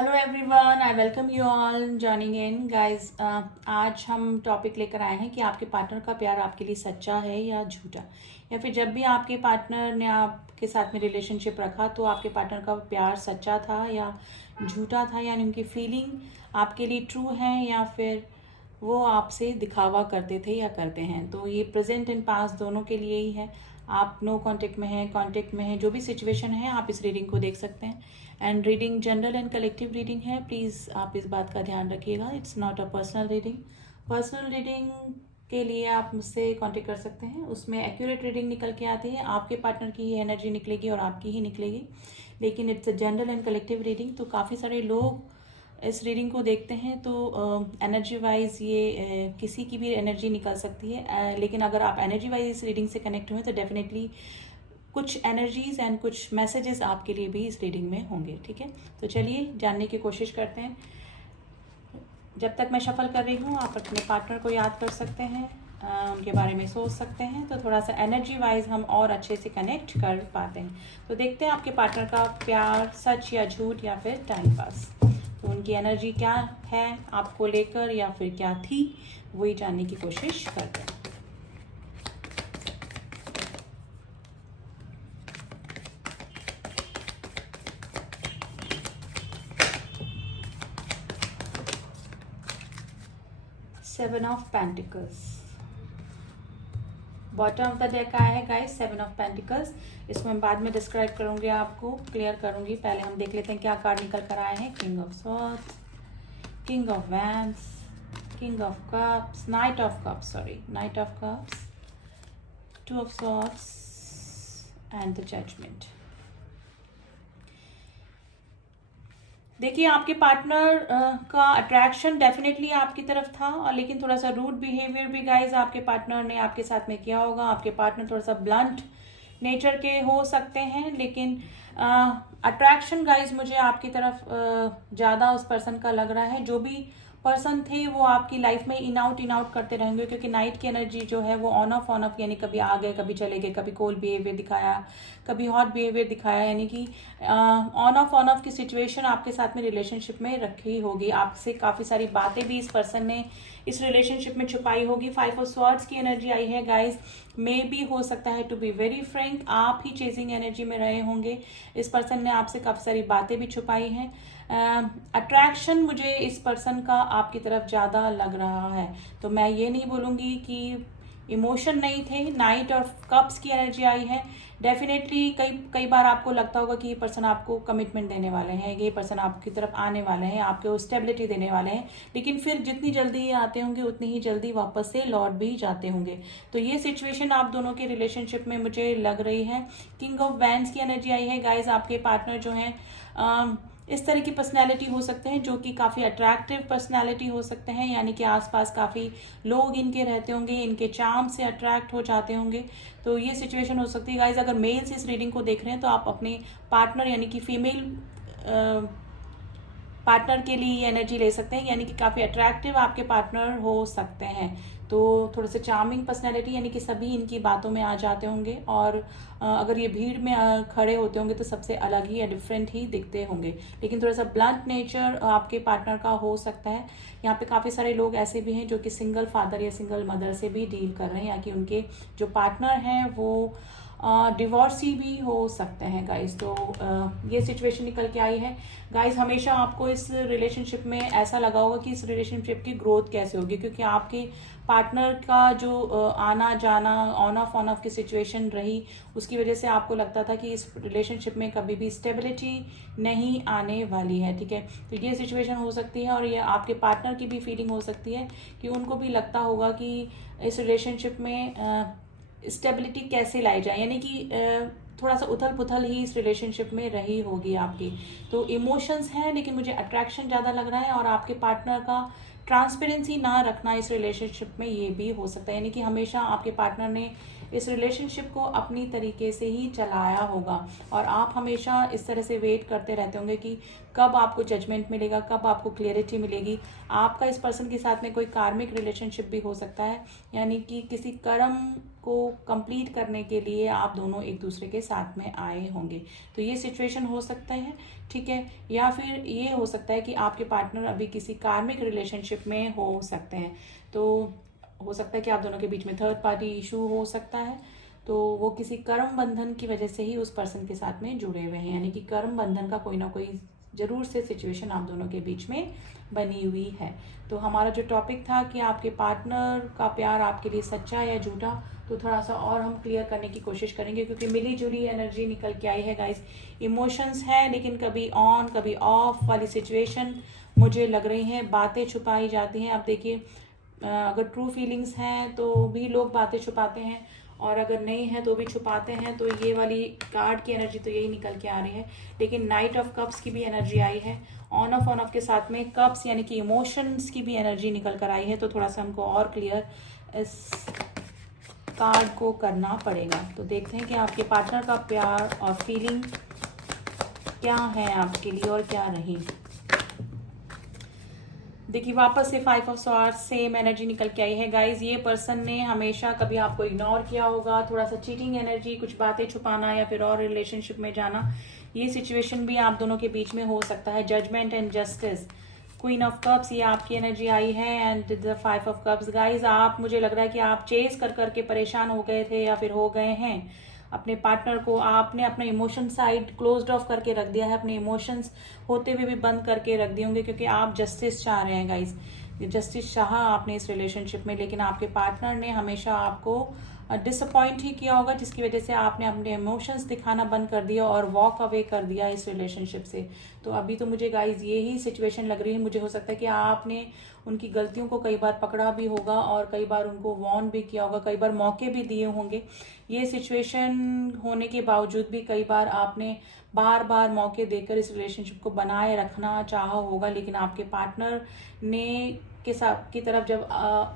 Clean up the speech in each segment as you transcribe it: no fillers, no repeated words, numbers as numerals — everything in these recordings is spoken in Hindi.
Hello everyone, I welcome you all joining in guys. आज हम टॉपिक लेकर आए हैं कि आपके पार्टनर का प्यार आपके लिए सच्चा है या झूठा, या फिर जब भी आपके पार्टनर ने आपके साथ में रिलेशनशिप रखा तो आपके पार्टनर का प्यार सच्चा था या झूठा था, यानी उनकी फीलिंग आपके लिए ट्रू है या फिर वो आपसे दिखावा करते थे या करते हैं। तो ये प्रेजेंट एंड पास्ट दोनों के लिए ही है। आप नो कांटेक्ट में हैं, कांटेक्ट में हैं, जो भी सिचुएशन है आप इस रीडिंग को देख सकते हैं। And reading general and collective reading है, प्लीज़ आप इस बात का ध्यान रखिएगा। It's not a personal reading. Personal reading के लिए आप मुझसे कांटेक्ट कर सकते हैं, उसमें एक्यूरेट रीडिंग निकल के आती है, आपके पार्टनर की ही एनर्जी निकलेगी और आपकी ही निकलेगी। लेकिन it's a general and collective reading, तो काफ़ी सारे लोग इस रीडिंग को देखते हैं तो एनर्जी वाइज ये किसी की भी एनर्जी निकल सकती है। लेकिन अगर आप एनर्जी वाइज इस रीडिंग से कनेक्ट हुए तो डेफिनेटली कुछ एनर्जीज एंड कुछ मैसेजेस आपके लिए भी इस रीडिंग में होंगे। ठीक है, तो चलिए जानने की कोशिश करते हैं। जब तक मैं शफल कर रही हूँ आप अपने पार्टनर को याद कर सकते हैं, उनके बारे में सोच सकते हैं, तो थोड़ा सा एनर्जी वाइज हम और अच्छे से कनेक्ट कर पाते हैं। तो देखते हैं आपके पार्टनर का प्यार सच या झूठ या फिर टाइम पास। तो उनकी एनर्जी क्या है आपको लेकर या फिर क्या थी, वही जानने की कोशिश करते हैं। Seven of pentacles bottom of the deck आया है गाइस, सेवन ऑफ पेंटिकल्स। इसको मैं बाद में डिस्क्राइब करूंगी, आपको क्लियर करूंगी। पहले हम देख लेते हैं क्या कार्ड निकल कर आए हैं। King of swords, king of wands, king of cups, knight of cups, knight of cups, two of swords and the judgement. देखिए आपके पार्टनर का अट्रैक्शन डेफिनेटली आपकी तरफ था, और लेकिन थोड़ा सा रूड बिहेवियर भी गाइज आपके पार्टनर ने आपके साथ में किया होगा। आपके पार्टनर थोड़ा सा ब्लंट नेचर के हो सकते हैं, लेकिन अट्रैक्शन गाइज मुझे आपकी तरफ ज़्यादा उस पर्सन का लग रहा है। जो भी पर्सन थे वो आपकी लाइफ में इन आउट करते रहेंगे, क्योंकि नाइट की एनर्जी जो है वो ऑन ऑफ यानी कभी आ गए कभी चले गए, कभी कोल्ड बिहेवियर दिखाया, कभी हॉट बिहेवियर दिखाया, यानी कि ऑन ऑफ की सिचुएशन आपके साथ में रिलेशनशिप में रखी होगी। आपसे काफ़ी सारी बातें भी इस पर्सन ने इस रिलेशनशिप में छुपाई होगी। फाइव ऑफ स्वॉर्ड्स की एनर्जी आई है गाइज, मे भी हो सकता है, टू बी वेरी फ्रैंक, आप ही चेजिंग एनर्जी में रहे होंगे। इस पर्सन ने आपसे काफ़ी सारी बातें भी छुपाई हैं। अट्रैक्शन मुझे इस पर्सन का आपकी तरफ ज़्यादा लग रहा है, तो मैं ये नहीं बोलूँगी कि इमोशन नहीं थे। नाइट ऑफ कप्स की एनर्जी आई है। डेफिनेटली कई बार आपको लगता होगा कि ये पर्सन आपको कमिटमेंट देने वाले हैं, ये पर्सन आपकी तरफ आने वाले हैं, आपको स्टेबिलिटी देने वाले हैं, लेकिन फिर जितनी जल्दी ये आते होंगे उतनी ही जल्दी वापस से लौट भी जाते होंगे। तो ये सिचुएशन आप दोनों के रिलेशनशिप में मुझे लग रही है। किंग ऑफ वैंड्स की एनर्जी आई है गाइज, आपके पार्टनर जो हैं इस तरह की पर्सनैलिटी हो सकते हैं जो कि काफ़ी अट्रैक्टिव पर्सनैलिटी हो सकते हैं, यानी कि आसपास काफ़ी लोग इनके रहते होंगे, इनके चार्म से अट्रैक्ट हो जाते होंगे। तो ये सिचुएशन हो सकती है गाइज। अगर मेल्स इस रीडिंग को देख रहे हैं तो आप अपने पार्टनर यानी कि फीमेल पार्टनर के लिए ये एनर्जी ले सकते हैं, यानी कि काफ़ी अट्रैक्टिव आपके पार्टनर हो सकते हैं। तो थोड़ा सा चार्मिंग पर्सनैलिटी, यानी कि सभी इनकी बातों में आ जाते होंगे, और अगर ये भीड़ में खड़े होते होंगे तो सबसे अलग ही या डिफरेंट ही दिखते होंगे। लेकिन थोड़ा सा ब्लंट नेचर आपके पार्टनर का हो सकता है। यहाँ पे काफ़ी सारे लोग ऐसे भी हैं जो कि सिंगल फादर या सिंगल मदर से भी डील कर रहे हैं, या कि उनके जो पार्टनर हैं वो डिवोर्सी भी हो सकते हैं गाइज। तो ये सिचुएशन निकल के आई है गाइज। हमेशा आपको इस रिलेशनशिप में ऐसा लगा होगा कि इस रिलेशनशिप की ग्रोथ कैसे होगी, क्योंकि आपके पार्टनर का जो आना जाना ऑन ऑफ की सिचुएशन रही, उसकी वजह से आपको लगता था कि इस रिलेशनशिप में कभी भी स्टेबिलिटी नहीं आने वाली है। ठीक है, तो ये सिचुएशन हो सकती है, और ये आपके पार्टनर की भी फीलिंग हो सकती है कि उनको भी लगता होगा कि इस रिलेशनशिप में स्टेबिलिटी कैसे लाई जाए, यानी कि थोड़ा सा उथल पुथल ही इस रिलेशनशिप में रही होगी आपकी। तो इमोशंस हैं, लेकिन मुझे अट्रैक्शन ज़्यादा लग रहा है, और आपके पार्टनर का ट्रांसपेरेंसी ना रखना इस रिलेशनशिप में ये भी हो सकता है, यानी कि हमेशा आपके पार्टनर ने इस रिलेशनशिप को अपनी तरीके से ही चलाया होगा और आप हमेशा इस तरह से वेट करते रहते होंगे कि कब आपको जजमेंट मिलेगा, कब आपको क्लियरिटी मिलेगी। आपका इस पर्सन के साथ में कोई कार्मिक रिलेशनशिप भी हो सकता है, यानी कि किसी कर्म को कंप्लीट करने के लिए आप दोनों एक दूसरे के साथ में आए होंगे। तो ये सिचुएशन हो सकता है, ठीक है। या फिर ये हो सकता है कि आपके पार्टनर अभी किसी कार्मिक रिलेशनशिप में हो सकते हैं। तो हो सकता है कि आप दोनों के बीच में थर्ड पार्टी इशू हो सकता है। तो वो किसी कर्म बंधन की वजह से ही उस पर्सन के साथ में जुड़े हुए हैं, यानी कि कर्म बंधन का कोई ना कोई जरूर से सिचुएशन आप दोनों के बीच में बनी हुई है। तो हमारा जो टॉपिक था कि आपके पार्टनर का प्यार आपके लिए सच्चा या झूठा, तो थोड़ा सा और हम क्लियर करने की कोशिश करेंगे क्योंकि मिली जुली एनर्जी निकल के आई है गाइस। इमोशंस है लेकिन कभी ऑन कभी ऑफ वाली सिचुएशन मुझे लग रही है। बातें छुपाई जाती हैं। अब देखिए, अगर ट्रू फीलिंग्स हैं तो भी लोग बातें छुपाते हैं और अगर नहीं है तो भी छुपाते हैं। तो ये वाली कार्ड की एनर्जी तो यही निकल के आ रही है। लेकिन नाइट ऑफ कप्स की भी एनर्जी आई है, ऑन ऑफ के साथ में कप्स यानी कि इमोशंस की भी एनर्जी निकल कर आई है। तो थोड़ा सा हमको और क्लियर इस कार्ड को करना पड़ेगा। तो देखते हैं कि आपके पार्टनर का प्यार और फीलिंग क्या है आपके लिए और क्या रही। देखिए वापस से 5 ऑफ स्वॉर्ड्स सेम एनर्जी निकल के आई है गाइज। ये पर्सन ने हमेशा कभी आपको इग्नोर किया होगा, थोड़ा सा चीटिंग एनर्जी, कुछ बातें छुपाना या फिर और रिलेशनशिप में जाना, ये सिचुएशन भी आप दोनों के बीच में हो सकता है। Judgement and justice, queen of cups, ये आपकी एनर्जी आई है and the 5 of cups. Guys आप, मुझे लग रहा है कि आप चेस कर करके परेशान हो गए थे या फिर हो गए हैं अपने पार्टनर को। आपने अपना इमोशन साइड क्लोज्ड ऑफ करके रख दिया है, अपने इमोशंस होते हुए भी बंद करके रख दिए होंगे क्योंकि आप जस्टिस चाह रहे हैं गाइस। जस्टिस चाहा आपने इस रिलेशनशिप में, लेकिन आपके पार्टनर ने हमेशा आपको डिसअपॉइंट ही किया होगा, जिसकी वजह से आपने अपने इमोशंस दिखाना बंद कर दिया और वॉक अवे कर दिया इस रिलेशनशिप से। तो अभी तो मुझे गाइज यही सिचुएशन लग रही है। मुझे हो सकता है कि आपने उनकी गलतियों को कई बार पकड़ा भी होगा और कई बार उनको वार्न भी किया होगा, कई बार मौके भी दिए होंगे। ये सिचुएशन होने के बावजूद भी कई बार आपने बार बार मौके देकर इस रिलेशनशिप को बनाए रखना चाहा होगा, लेकिन आपके पार्टनर ने के साथ की तरफ जब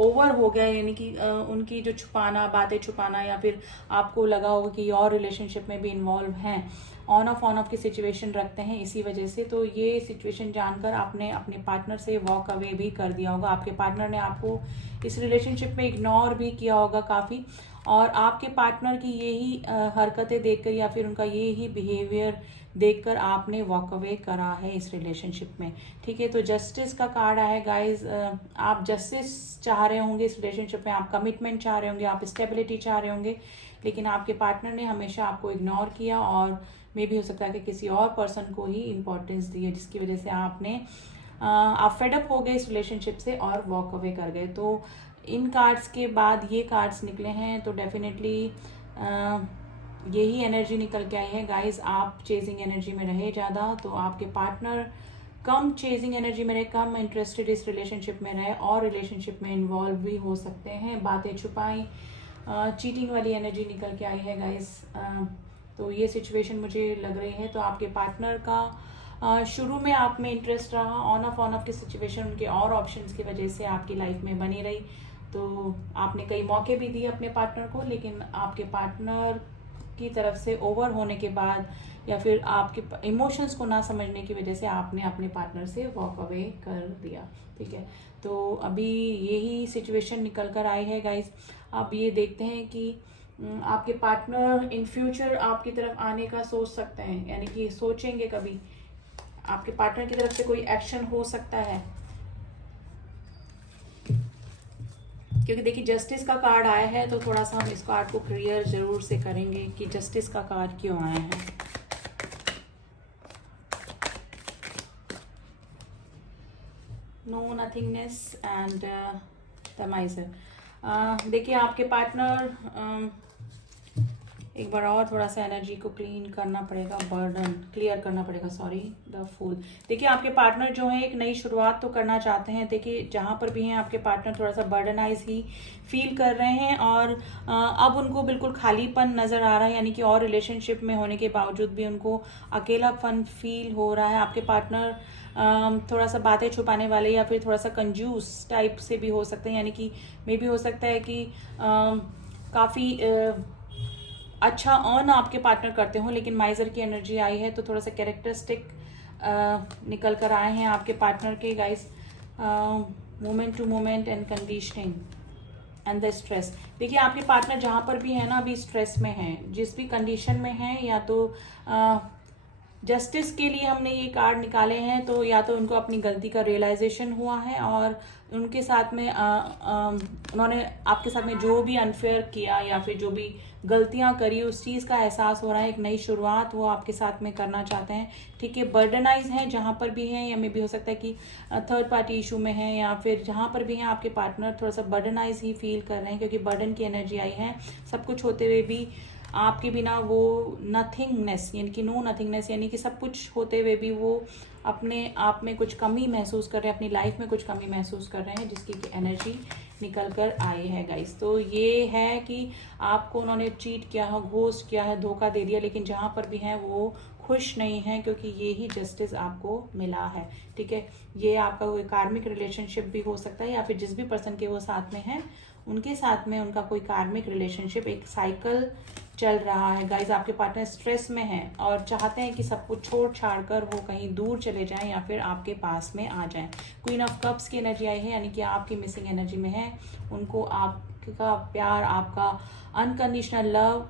ओवर हो गया, यानी कि उनकी जो छुपाना, बातें छुपाना, या फिर आपको लगा होगा कि और रिलेशनशिप में भी इन्वॉल्व हैं, ऑन ऑफ की सिचुएशन रखते हैं इसी वजह से। तो ये सिचुएशन जानकर आपने अपने पार्टनर से वॉक अवे भी कर दिया होगा। आपके पार्टनर ने आपको इस रिलेशनशिप में इग्नोर भी किया होगा काफ़ी, और आपके पार्टनर की यही हरकतें देखकर या फिर उनका यही बिहेवियर देखकर आपने वॉक अवे करा है इस रिलेशनशिप में, ठीक है। तो जस्टिस का कार्ड आया है गाइज। आप जस्टिस चाह रहे होंगे इस रिलेशनशिप में, आप कमिटमेंट चाह रहे होंगे, आप स्टेबिलिटी चाह रहे होंगे, लेकिन आपके पार्टनर ने हमेशा आपको इग्नोर किया और मे भी हो सकता है कि किसी और पर्सन को ही इम्पोर्टेंस दी है, जिसकी वजह से आप फेडअप हो गए इस रिलेशनशिप से और वॉक अवे कर गए। तो इन कार्ड्स के बाद ये कार्ड्स निकले हैं, तो डेफिनेटली यही एनर्जी निकल के आई है गाइस। आप चेजिंग एनर्जी में रहे ज़्यादा, तो आपके पार्टनर कम चेजिंग एनर्जी में रहे, कम इंटरेस्टेड इस रिलेशनशिप में रहे और रिलेशनशिप में इन्वॉल्व भी हो सकते हैं। बातें छुपाई, चीटिंग वाली एनर्जी निकल के आई है गाइस। तो ये सिचुएशन मुझे लग रही है। तो आपके पार्टनर का शुरू में आप में इंटरेस्ट रहा, ऑन ऑफ की सिचुएशन उनके और ऑप्शंस की वजह से आपकी लाइफ में बनी रही। तो आपने कई मौके भी दिए अपने पार्टनर को, लेकिन आपके पार्टनर की तरफ से ओवर होने के बाद या फिर आपके इमोशंस को ना समझने की वजह से आपने अपने पार्टनर से वॉक अवे कर दिया, ठीक है। तो अभी यही सिचुएशन निकल कर आई है गाइज। अब ये देखते हैं कि आपके पार्टनर इन फ्यूचर आपकी तरफ आने का सोच सकते हैं, यानी कि सोचेंगे कभी आपके पार्टनर की तरफ से कोई एक्शन हो सकता है, क्योंकि देखिए जस्टिस का कार्ड आया है। तो थोड़ा सा हम इस कार्ड को क्लियर जरूर से करेंगे कि जस्टिस का कार्ड क्यों आया है। No nothingness and the miser. देखिए आपके पार्टनर एक बार और थोड़ा सा एनर्जी को क्लीन करना पड़ेगा, बर्डन क्लियर करना पड़ेगा, सॉरी, द फूल। देखिए आपके पार्टनर जो है एक नई शुरुआत तो करना चाहते हैं। देखिए जहाँ पर भी हैं आपके पार्टनर थोड़ा सा बर्डनाइज ही फील कर रहे हैं और अब उनको बिल्कुल खालीपन नज़र आ रहा है, यानी कि और रिलेशनशिप में होने के बावजूद भी उनको अकेलापन फील हो रहा है। आपके पार्टनर थोड़ा सा बातें छुपाने वाले या फिर थोड़ा सा कंजूस टाइप से भी हो सकते हैं, यानी कि मे भी हो सकता है कि काफ़ी अच्छा अर्न आपके पार्टनर करते हो, लेकिन माइजर की एनर्जी आई है तो थोड़ा सा कैरेक्टरिस्टिक निकल कर आए हैं आपके पार्टनर के guys. Moment to moment and conditioning and the stress. देखिए आपके पार्टनर जहाँ पर भी है ना अभी स्ट्रेस में है, जिस भी कंडीशन में है, या तो जस्टिस के लिए हमने ये कार्ड निकाले हैं, तो या तो उनको अपनी गलती का रियलाइजेशन हुआ है और उनके साथ में उन्होंने आपके साथ में जो भी अनफेयर किया या फिर जो भी गलतियां करी उस चीज़ का एहसास हो रहा है, एक नई शुरुआत वो आपके साथ में करना चाहते हैं। ठीक है, बर्डनाइज हैं जहाँ पर भी हैं, या मे भी हो सकता है कि थर्ड पार्टी इशू में है, या फिर जहाँ पर भी हैं आपके पार्टनर थोड़ा सा बर्डनाइज ही फील कर रहे हैं, क्योंकि बर्डन की एनर्जी आई है। सब कुछ होते हुए भी आपके बिना वो नथिंगनेस, यानी कि नो नथिंगनेस, यानी कि सब कुछ होते हुए भी वो अपने आप में कुछ कमी महसूस कर रहे हैं, अपनी लाइफ में कुछ कमी महसूस कर रहे हैं, जिसकी की एनर्जी निकल कर आई है गाइस। तो ये है कि आपको उन्होंने चीट किया है, घोस्ट किया है, धोखा दे दिया, लेकिन जहाँ पर भी हैं वो खुश नहीं है, क्योंकि ये ही जस्टिस आपको मिला है। ठीक है, ये आपका कोई कार्मिक रिलेशनशिप भी हो सकता है, या फिर जिस भी पर्सन के वो साथ में है उनके साथ में उनका कोई कार्मिक रिलेशनशिप, एक साइकिल चल रहा है गाइज। आपके पार्टनर स्ट्रेस में है और चाहते हैं कि सब कुछ छोड़ छाड़ कर वो कहीं दूर चले जाएं या फिर आपके पास में आ जाएं। क्वीन ऑफ कप्स की एनर्जी आई है, यानी कि आपकी मिसिंग एनर्जी में है। उनको आपका प्यार, आपका अनकंडीशनल लव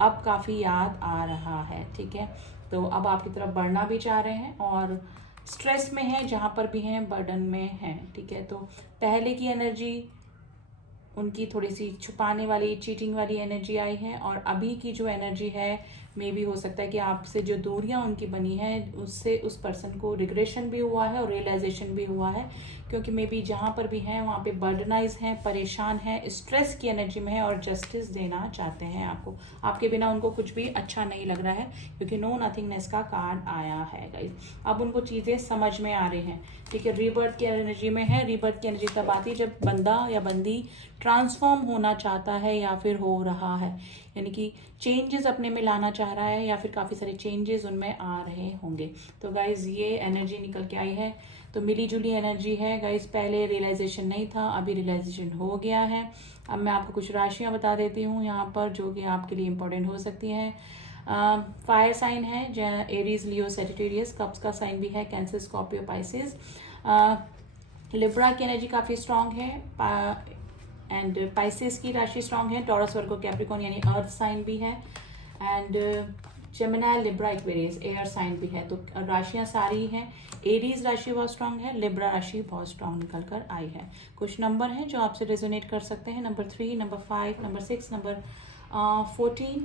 अब काफ़ी याद आ रहा है। ठीक है, तो अब आपकी तरफ बढ़ना भी चाह रहे हैं और स्ट्रेस में है, जहाँ पर भी हैं बर्डन में हैं। ठीक है, तो पहले की एनर्जी उनकी थोड़ी सी छुपाने वाली, चीटिंग वाली एनर्जी आई है, और अभी की जो एनर्जी है मे भी हो सकता है कि आपसे जो दूरियां उनकी बनी है उससे उस पर्सन को रिग्रेशन भी हुआ है और रियलाइजेशन भी हुआ है, क्योंकि मे बी जहाँ पर भी हैं वहाँ पे बर्डनाइज हैं, परेशान हैं, स्ट्रेस की एनर्जी में है और जस्टिस देना चाहते हैं आपको। आपके बिना उनको कुछ भी अच्छा नहीं लग रहा है, क्योंकि नो नथिंगनेस का कार्ड आया है गाइस। अब उनको चीज़ें समझ में आ रही हैं। ठीक है, रीबर्थ की एनर्जी में है। रीबर्थ की एनर्जी तब आती है जब बंदा या बंदी ट्रांसफॉर्म होना चाहता है या फिर हो रहा है, यानी कि चेंजेस अपने में लाना चाह रहा है, या फिर काफ़ी सारे चेंजेस उनमें आ रहे होंगे। तो गाइज ये एनर्जी निकल के आई है। तो मिली जुली एनर्जी है गाइज। पहले रियलाइजेशन नहीं था, अभी रियलाइजेशन हो गया है। अब मैं आपको कुछ राशियां बता देती हूँ यहाँ पर, जो कि आपके लिए इंपॉर्टेंट हो सकती हैं। फायर साइन है, एरीज, लियो, सेजिटेरियस। कप्स का साइन भी है, कैंसर, स्कॉर्पियो, पाइसेस। लिब्रा की एनर्जी काफ़ी स्ट्रांग है, एंड पाइसेस की राशि स्ट्रांग है। टॉरस, वर्गो, कैप्रिकॉर्न यानी अर्थ साइन भी है, and Gemini, Libra, Aquarius air sign भी है। तो राशियां सारी हैं। एरीज राशि बहुत स्ट्रांग है, लिब्रा राशि बहुत स्ट्रांग निकल कर आई है। कुछ नंबर हैं जो आपसे रेजोनेट कर सकते हैं, number 3, number 5, number 6, number 14,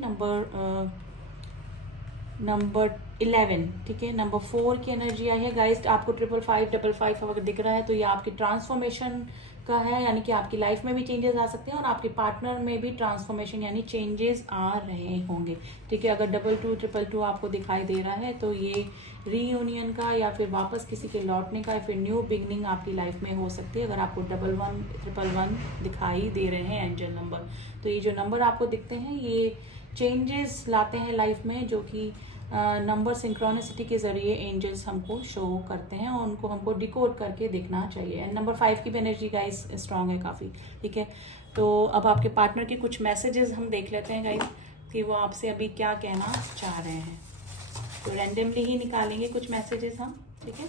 number 11। ठीक है, नंबर 4 की एनर्जी आई है गाइस। आपको 555, 55 अगर दिख रहा है तो ये आपकी ट्रांसफॉर्मेशन का है, यानी कि आपकी लाइफ में भी चेंजेस आ सकते हैं और आपके पार्टनर में भी ट्रांसफॉर्मेशन यानी चेंजेस आ रहे होंगे। ठीक है, अगर 22, 222 आपको दिखाई दे रहा है तो ये रीयूनियन का या फिर वापस किसी के लौटने का या फिर न्यू बिगनिंग आपकी लाइफ में हो सकती है। अगर आपको 11, 111 दिखाई दे रहे हैं एंजल नंबर, तो ये जो नंबर आपको दिखते हैं ये चेंजेस लाते हैं लाइफ में, जो कि नंबर सिंक्रोनिसिटी के जरिए एंजल्स हमको शो करते हैं और उनको हमको डिकोड करके देखना चाहिए। एंड नंबर 5 की भी एनर्जी गाइस स्ट्रांग है काफ़ी। ठीक है, तो अब आपके पार्टनर के कुछ मैसेजेस हम देख लेते हैं गाइस कि वो आपसे अभी क्या कहना चाह रहे हैं। तो रैंडमली ही निकालेंगे कुछ मैसेजेस हम। ठीक है,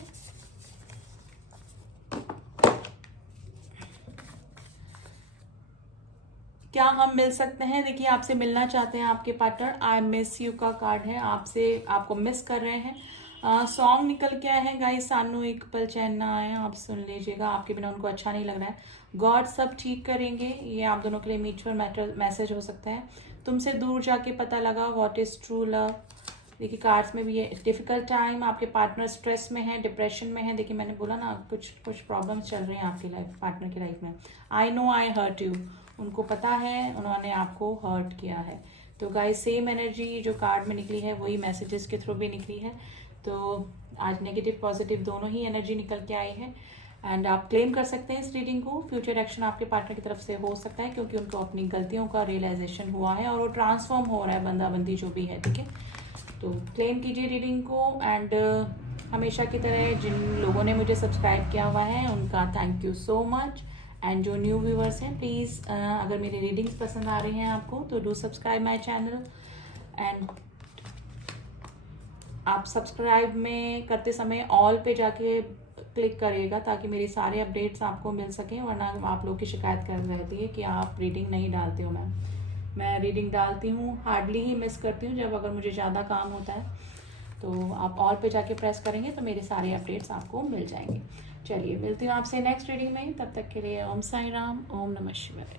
क्या हम मिल सकते हैं? देखिए आपसे मिलना चाहते हैं आपके पार्टनर। आई मिस यू का कार्ड है, आपसे आपको मिस कर रहे हैं। सॉन्ग निकल के आए हैं गाइस, सानू एक पल चैन ना आए, आप सुन लीजिएगा। आपके बिना उनको अच्छा नहीं लग रहा है। गॉड सब ठीक करेंगे, ये आप दोनों के लिए म्यूचुअल मैसेज हो सकता है। तुमसे दूर जाके पता लगा व्हाट इज ट्रू लव। देखिए कार्ड्स में भी ये डिफिकल्ट टाइम, आपके पार्टनर स्ट्रेस में है, डिप्रेशन में है। देखिए मैंने बोला ना कुछ प्रॉब्लम्स चल रही हैं आपकी लाइफ, पार्टनर की लाइफ में। I know I hurt you, उनको पता है उन्होंने आपको हर्ट किया है। तो गाइस सेम एनर्जी जो कार्ड में निकली है वही मैसेजेस के थ्रू भी निकली है। तो आज नेगेटिव पॉजिटिव दोनों ही एनर्जी निकल के आई है, एंड आप क्लेम कर सकते हैं इस रीडिंग को। फ्यूचर एक्शन आपके पार्टनर की तरफ से हो सकता है, क्योंकि उनको अपनी गलतियों का रियलाइजेशन हुआ है और वो ट्रांसफॉर्म हो रहा है, बंदाबंदी जो भी है। ठीक है, तो क्लेम कीजिए रीडिंग को। एंड हमेशा की तरह जिन लोगों ने मुझे सब्सक्राइब किया हुआ है उनका thank you so much. And जो न्यू व्यूवर्स हैं प्लीज़ अगर मेरी रीडिंग्स पसंद आ रही हैं आपको तो do subscribe my channel. And आप सब्सक्राइब में करते समय ऑल पे जाके क्लिक करिएगा ताकि मेरी सारे अपडेट्स आपको मिल सकें, वरना आप लोग की शिकायत कर रहती है कि आप रीडिंग नहीं डालते हो। मैं रीडिंग डालती हूँ, हार्डली ही मिस करती हूँ जब अगर मुझे ज़्यादा काम होता है। तो आप ऑल पे जाके प्रेस करेंगे तो मेरे सारे अपडेट्स आपको मिल जाएंगे। चलिए मिलती हूँ आपसे नेक्स्ट रीडिंग में, तब तक के लिए ओम साई राम, ओम नमः शिवाय।